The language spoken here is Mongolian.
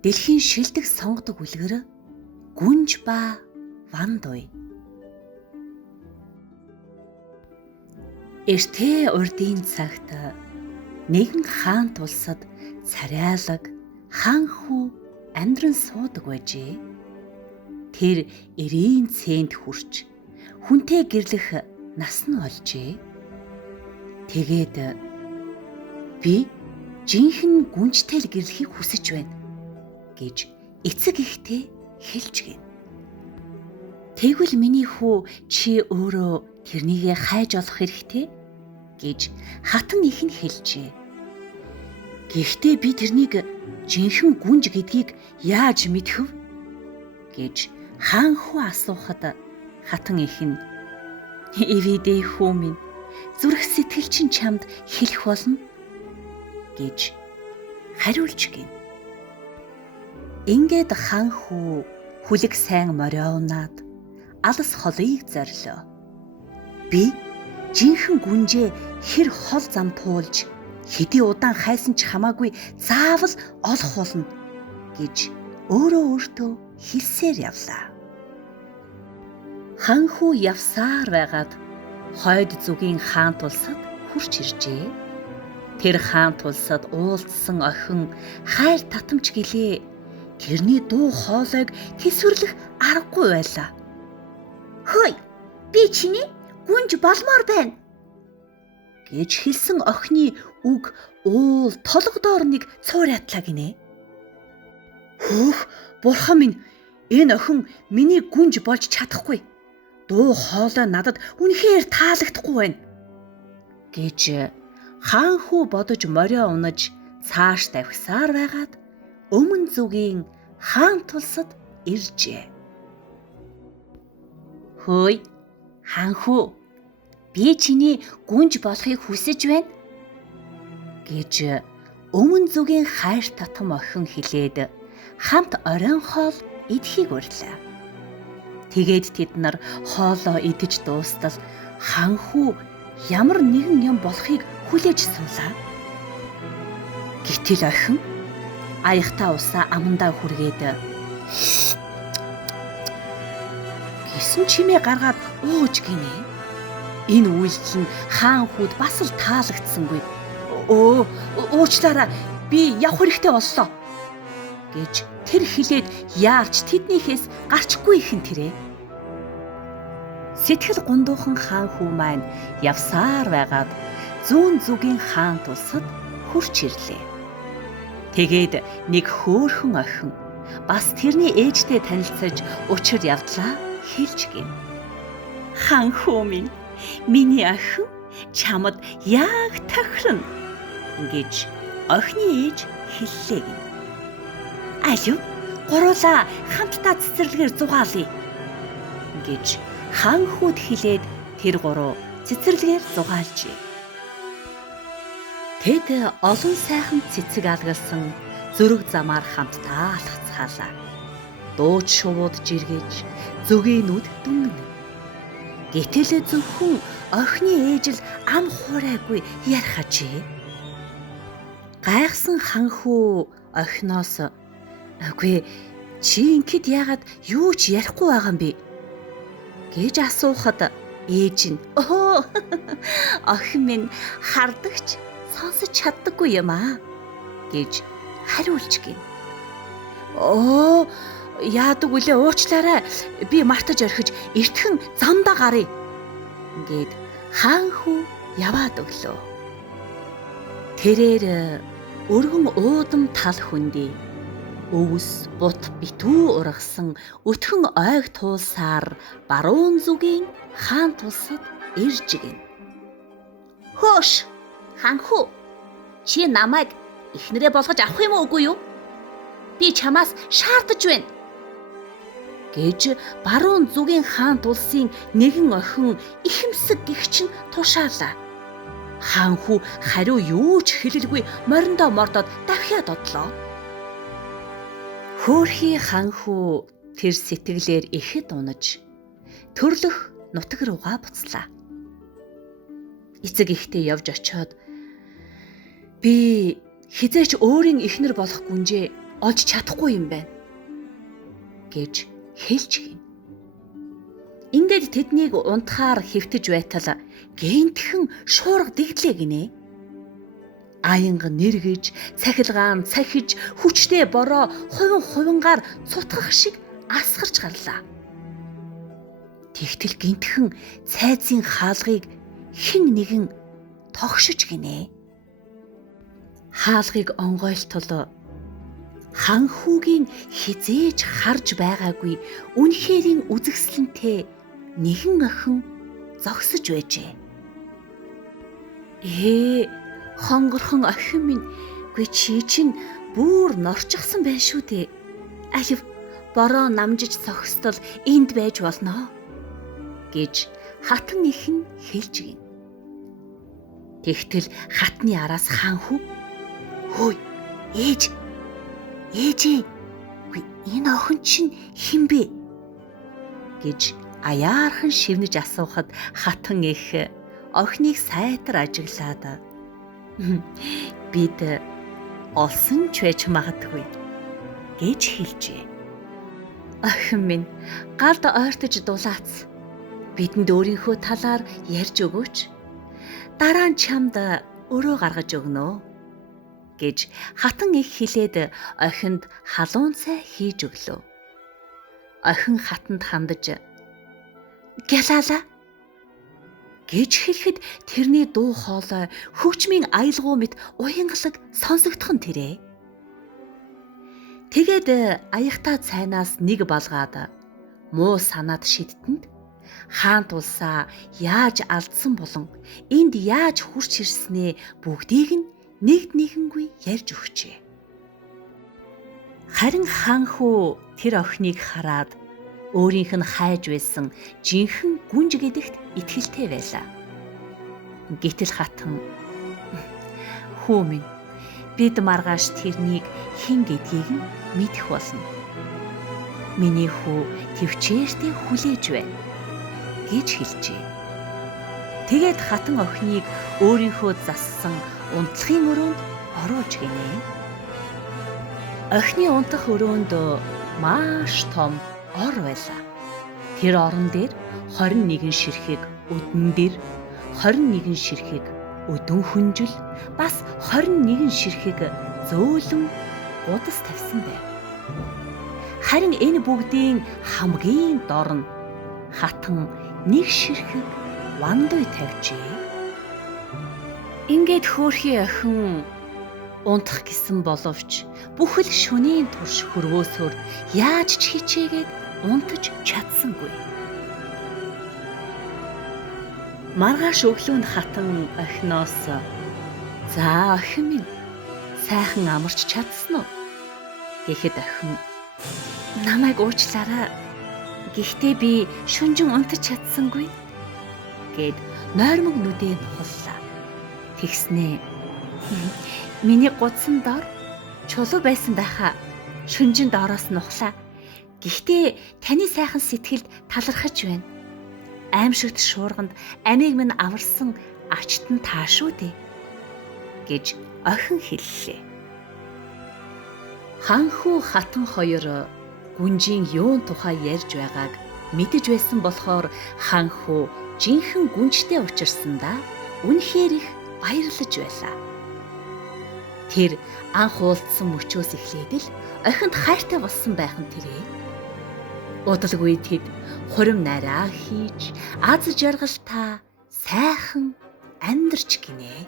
Дэлхийн шилдэг сонгодог үлгэр гүнж ба вандуй. Эртээ урдын цагт нэгэн хаан тулсад царайлаг хаан хүү амьдран суудаг байжээ. Тэр эрийн цэнд хүрч хүнтэй гэрлэх нас нь олжээ. Тэгээд би жинхэнэ гүнжтэй л гэрлэхийг хүсэж байна гэж эцэг ихтэй хэлж гин. Тэгвэл миний хүү чи өөрөө тэрнийгээ хайж олох хэрэгтэй гэж хатан их нь хэлжээ. Гэхдээ би тэрнийг жинхэнэ гүнж гэдгийг яаж мэдхэв гэж хаан хүү асуухад хатан их нь "Эвидээ хүү минь, зүрх сэтгэл чинь чамд хэлэх болно" гэж хариулж гин. Ингээд хаан хүү хүлэг сайн морио унаад алс холыг зорилоо. Би жинхэнэ гүнжээ хэр хол зам туулж хэдий удаан хайсан ч хамаагүй заавал олох болно гэж өөрөө өөртөө хэлсээр явлаа. Хаан хүү явсаар байгаад хойд зүгийн хаан тулсад хурч иржээ. Тэр хаан тулсад уулзсан охин хайр татамж гэлээ. Тэрний дуу хоолойг тэсвэрлэх аргагүй байлаа. "Хөөе, би чиний гүнж болмоор байна" гэж хэлсэн охины үг уул толгодоор нэг цуурайтлаа гинэ. "Хөөх, бурхан минь, энэ охин миний гүнж болж чадахгүй. Дуу хоолой надад үнэхээр таалагдахгүй байна" гэж хаан хүү бодож морио унаж цааш давхисаар байгаад өмнө зүгийн хаан тулсад иржээ. "Хөөе, хаан хүү, би чиний гүнж болохыг хүсэж байна" гэж өмнө зүгийн хайр татам охин хэлээд хамт оройн хоол идэхийг урьлаа. Тэгээд тэд нар хоолоо идэж дуустал хаан хүү ямар нэгэн юм болохыг хүлээж суулаа. Гэтэл охин аяхтаа усаа амандаа хүргээд гисэн чимээ гаргаад ууж гинэ. Энэ үйлдэл нь хаан хүүд бас л таалагдсангүй. Уучлаарай, би явах хэрэгтэй боллоо" гэж тэр хэлээд яарч тэднийхээс гарчгүй ихэн тэрэ. Сэтгэл гундуухан хаан хүү маань явсаар байгаад зүүн зүгийн хаан тулсад хурч ирлээ. Тэгээд нэг хөөрхөн охин бас тэрний ээжтэй танилцаж учир явдлаа хэлж гин. "Хаан хүү минь, миний охин чамд яг тохирно" гэж охины ээж хэллээ гин. "Алив, гуруула хамтдаа цэцэрлэгээр зугаалъя" гэж хаан хүүд хэлээд тэр гурав цэцэрлэгээр зугаалжээ. Тэд олон сайхан цэцэг алгалсан зүрэг замаар хамтдаа алхацгаалаа. Дууч шувууд жиргэж зүгийн нүд дүнгэнэ. Гэтэл зөвхөн охины ээж л ам хуурайгүй ярих ажээ. Гайхсан хаан хүү охиноос "Үгүй, чи ингэхэд яагаад юу ч ярихгүй байгаа юм бэ?" гэж асуухад ээж нь "Охин минь хардагч сонсож чаддаггүй юм аа" гэж хариулж гин. "Яадаг үлээ, уучлаарай. Би мартаж орхиж эртхэн замдаа гарыг" гэд хаан хүү яваад өглөө. Тэрээр өргөн уудам тал хүндий өвс бут битүү ургасан өтгөн ойг туулсаар баруун зүгийн хаан тулсад ирж гин. "Хөөш, хаан хүү, чи намайг эхнэрээ болгож авах юм уугүй юу? Би чамаас шаардаж байна" гэж баруун зүгийн хаан тулсын нэгэн охин ихэмсэг гэгч нь тушаалаа. Хаан хүү хариу юу ч хэлэлгүй мориндоо мордоод давхиад одлоо. Хөөрхий хаан хүү тэр сэтгэлээр ихэд унаж төрлөх нутаг руугаа буцлаа. Эцэг ихтэй явж очиод "Би хизээч өөрийн эхнэр болох гүнжээ олж чадахгүй юм байна гэж хэлж гин. Ингээд тэднийг унтахаар хэвтэж байтал гэнтхэн шуурга дэглээ гинэ. Аянга нэргэж, цахилгаан цахиж, хүчтэй бороо хувингаар цутгах шиг асгарч гарлаа. Тэгтэл гэнтхэн цайзын хаалгыг хэн нэгэн тогшиж гинэ. Хаалгыг онгойлтол ханхүүгийн хизээж харж байгаагүй үнэхэрийн үзэсгэлэнтэй нэгэн охин зогсож байжээ. Хонгорхон охин минь, гүй чи чинь бүр норчихсан байх шүү дээ. Алив бороо намжиж зогсдол энд байж болно гэж хатан их нь хэлж гин. Тэгтэл хатны араас ханхүү "Хөөе, ээжээ, энэ охин чинь хэн бэ?" гэж аяархан шивнэж асуухад хатан их охиныг сайтар ажиглаад "Бид олсон ч байж магадгүй" гэж хэлжээ. "Охин минь, галд ойртож дулаац. Бидэнд өөрийнхөө талаар ярьж өгөөч. Дараа нь чамд өрөө гаргаж өгнө" гэж хатан их хэлээд охинд халуун цай хийж өглөө. Охин хатанд хандаж "Гялаалаа" гэж хэлэхэд тэрний дуу хоолой хөгжмийн аялгау мэт уянгалаг сонсогдох нь тэрэ. Тэгээд аяхта цайнаас нэг балгаад муу санаад шидэтэнд хаант улсаа яаж алдсан болон энд яаж хурч ирснээ бүгдийг нь нэгд нэгэнгүй ярьж өгчээ. Харин ханхүү тэр охиныг хараад өөрийнх нь хайж байсан жинхэнэ гүнж гэдэгт итгэлтэй байлаа. Гэтэл хатан "Хүү минь, бид маргааш тэрнийг хэн гэдгийг нь мэдэх болно. Миний хүү төвчээртэй хүлээж байна" гэж хэлжээ. Тэгээд хатан охиныг өөрийнхөө зассан унтлахын өрөөнд оруулж гинэ. Охины унтах өрөөнд маш том ор байлаа. Тэр орон дээр 21 ширхэг өдөн дэр, 21 ширхэг өдөн хүнжил, бас 21 ширхэг зөөлөн гудас тавьсан байв. Харин энэ бүгдийн хамгийн дор нь хатан нэг ширхэг вандуй тавьжээ. Ингээд хөөрхий охин унтах гэсэн боловч бүхэл шөнийн турш хөрвөөсөөр яаж ч хичээгээд унтаж чадсангүй. Маргааш өглөөнд хатан охиноос "За охин минь, сайхан амарч чадсан уу?" гэхэд охин "Намайг уучлаарай. Гэхдээ би шөнжин унтаж чадсангүй" гэд нойрмог нүдээ нухаллаа. Тэгснээ "Миний гудсан дор чулуу байсан байхаа шөнжин доороос нухлаа. Гэхдээ таны сайхан сэтгэлд талархаж байна. Аимшигт шуурганд амийг минь аварсан ачт нь таа шүү дээ" гэж охин хэллээ. Ханхүү хатан хоёр гүнжийн юун тухай ярьж байгааг мэдэж байсан болохоор ханхүү жинхэнэ гүнжтэй учирсандаа үнэхээр их баярлаж байлаа. Тэр анх уулзсан мөчөөс эхлээд л охинд хайртай болсон байх нь тэрээ. Удалгүй тэд хурим нараа хийж аз жаргалтай сайхан амьдарч гинэ.